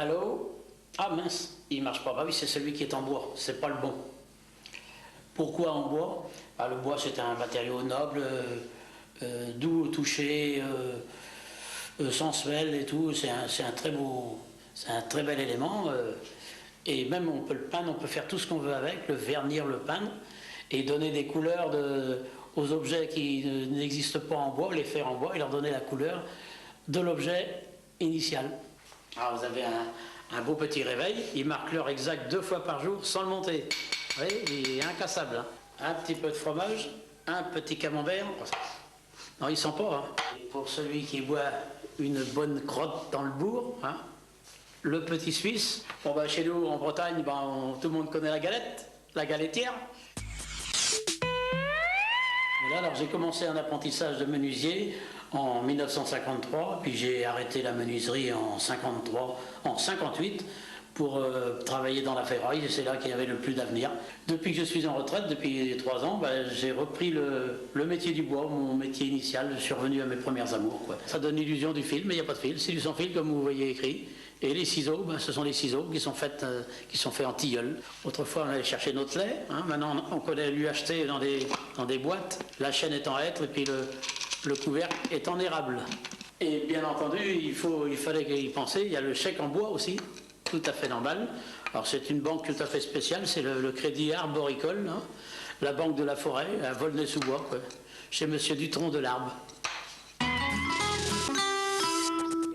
Allô? Ah mince, il marche pas. Bah oui, c'est celui qui est en bois, c'est pas le bon. Pourquoi en bois? Bah, le bois c'est un matériau noble, doux au toucher, sensuel et tout. C'est un très beau, c'est un très bel élément. Et même on peut le peindre, on peut faire tout ce qu'on veut avec, le vernir, le peindre, et donner des couleurs aux objets qui n'existent pas en bois, les faire en bois et leur donner la couleur de l'objet initial. Alors vous avez un beau petit réveil, il marque l'heure exacte 2 fois par jour sans le monter. Vous voyez, il est incassable. Hein. Un petit peu de fromage, un petit camembert. Non, il sent pas. Hein. Pour celui qui boit une bonne crotte dans le bourg, hein, le petit Suisse. Bon, bah, chez nous, en Bretagne, tout le monde connaît la galette, la galettière. Et là, alors, j'ai commencé un apprentissage de menuisier en 1953, puis j'ai arrêté la menuiserie en 58 pour travailler dans la ferraille, et c'est là qu'il y avait le plus d'avenir. Depuis que je suis en retraite, depuis 3 ans, j'ai repris le métier du bois, mon métier initial, je suis revenu à mes premières amours. Quoi. Ça donne l'illusion du fil, mais il n'y a pas de fil, c'est du sans fil comme vous voyez écrit. Et les ciseaux, ce sont les ciseaux qui sont faits en tilleul. Autrefois, on allait chercher notre lait, hein, maintenant on connaît lui acheter dans des boîtes, la chaîne est en hêtre et puis le couvercle est en érable. Et bien entendu, il fallait y penser, il y a le chèque en bois aussi, tout à fait normal. Alors c'est une banque tout à fait spéciale, c'est le Crédit Arboricole, hein, la banque de la forêt, à Volnay-sous-Bois, chez Monsieur Dutronc de l'Arbre.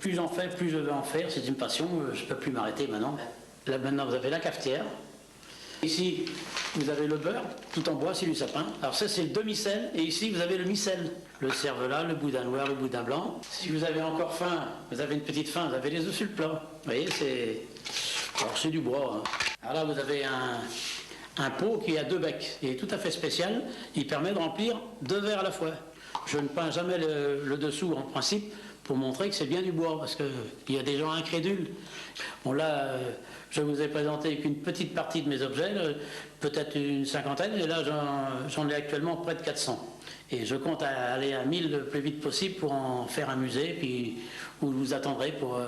Plus j'en fais, plus je veux en faire, c'est une passion, je ne peux plus m'arrêter maintenant. Là maintenant vous avez la cafetière. Ici vous avez le beurre, tout en bois, c'est du sapin. Alors ça c'est le demi-sel, et ici vous avez le mi-sel. Le cervelas, le boudin noir, le boudin blanc. Si vous avez encore faim, vous avez une petite faim, vous avez les œufs sur le plat. Vous voyez, c'est du bois. Hein. Alors là vous avez un pot qui a 2 becs, il est tout à fait spécial, il permet de remplir 2 verres à la fois. Je ne peins jamais le dessous en principe, pour montrer que c'est bien du bois, parce qu'il y a des gens incrédules. Bon là, je vous ai présenté qu'une petite partie de mes objets, peut-être une 50aine, et là j'en ai actuellement près de 400. Et je compte aller à 1000 le plus vite possible pour en faire un musée, puis où vous attendrez pour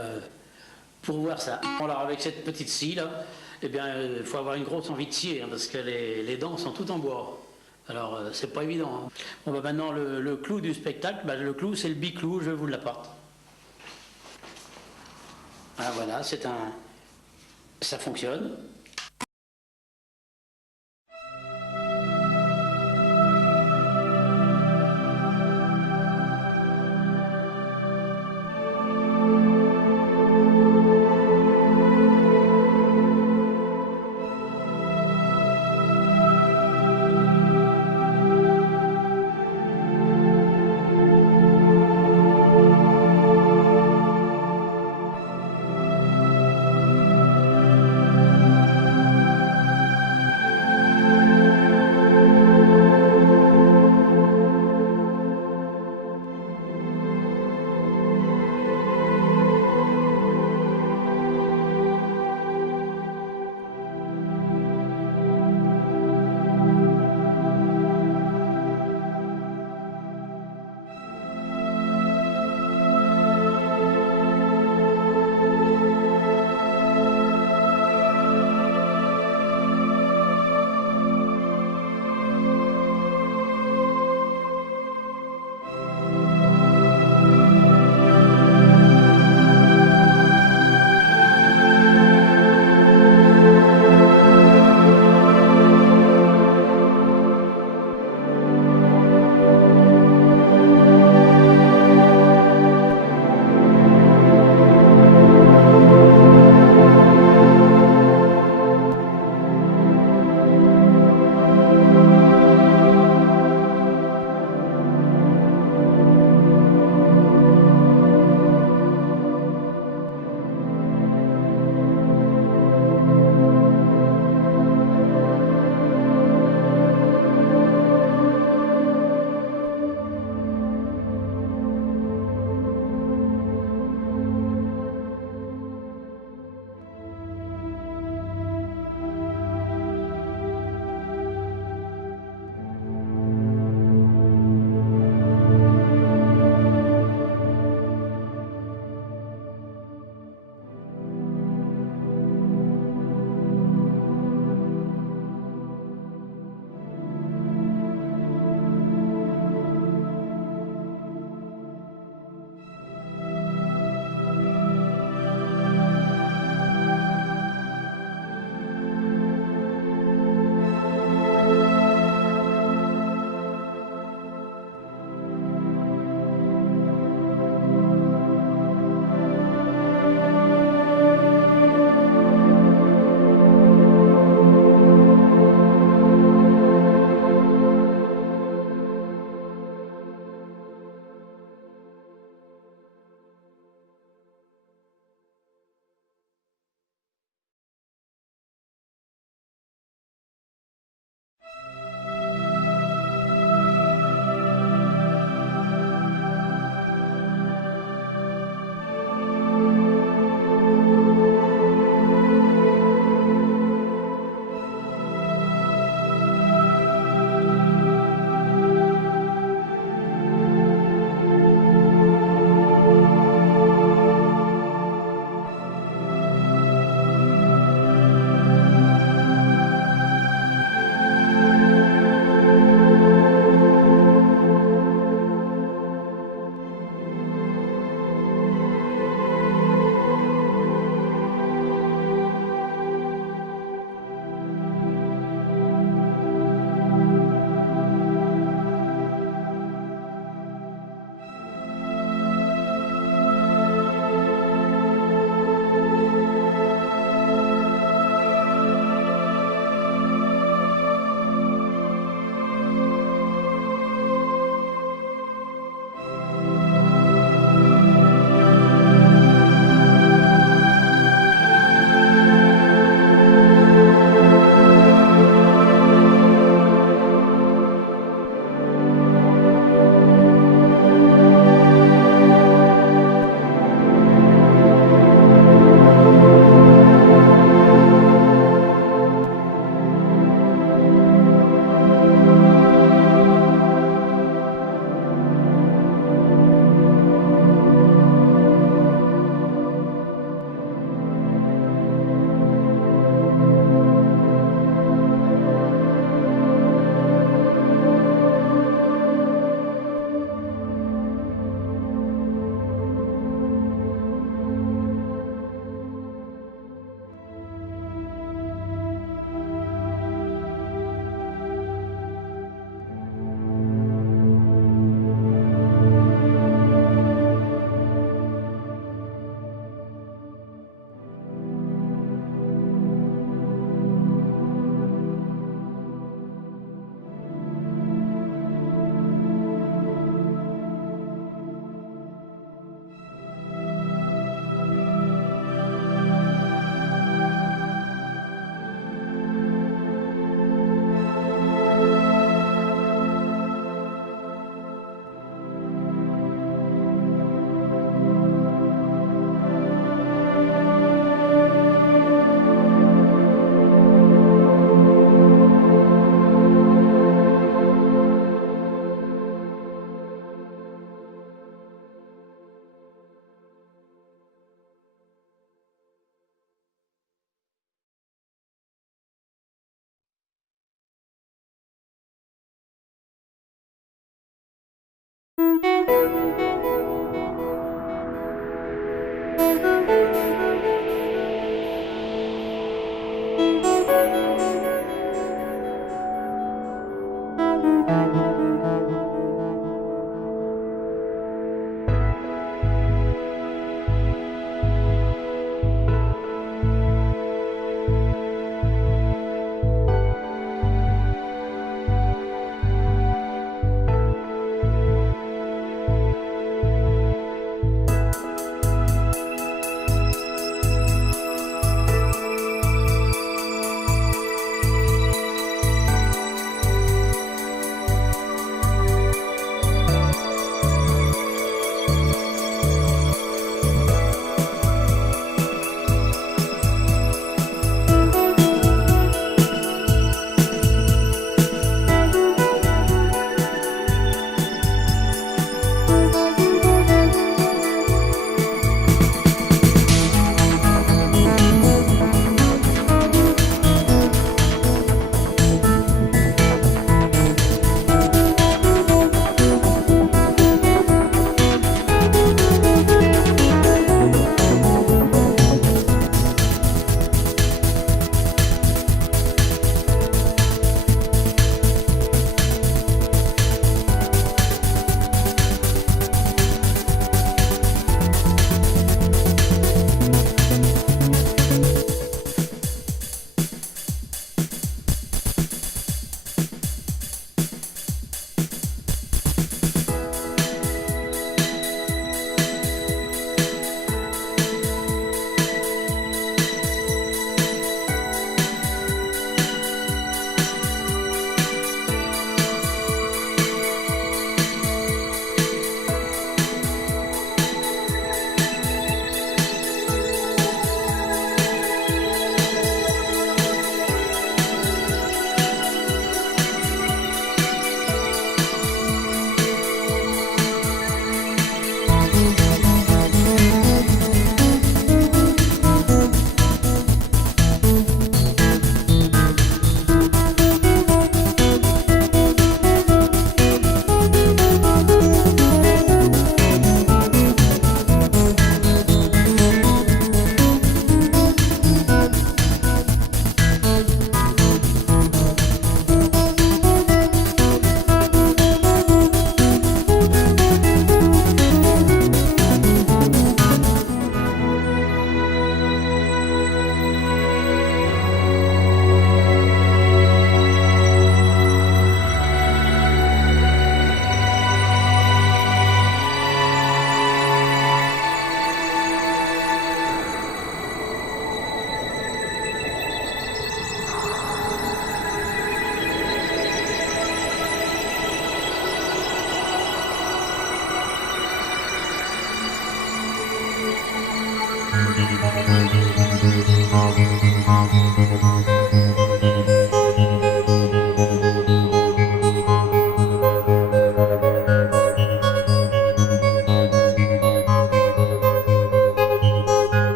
voir ça. Bon, alors avec cette petite scie là, eh bien il faut avoir une grosse envie de scier, hein, parce que les dents sont toutes en bois. Alors, c'est pas évident. Hein. Bon, maintenant, le clou du spectacle, le clou, c'est le biclou, je vous l'apporte. Ah, voilà, ça fonctionne.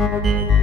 Thank you.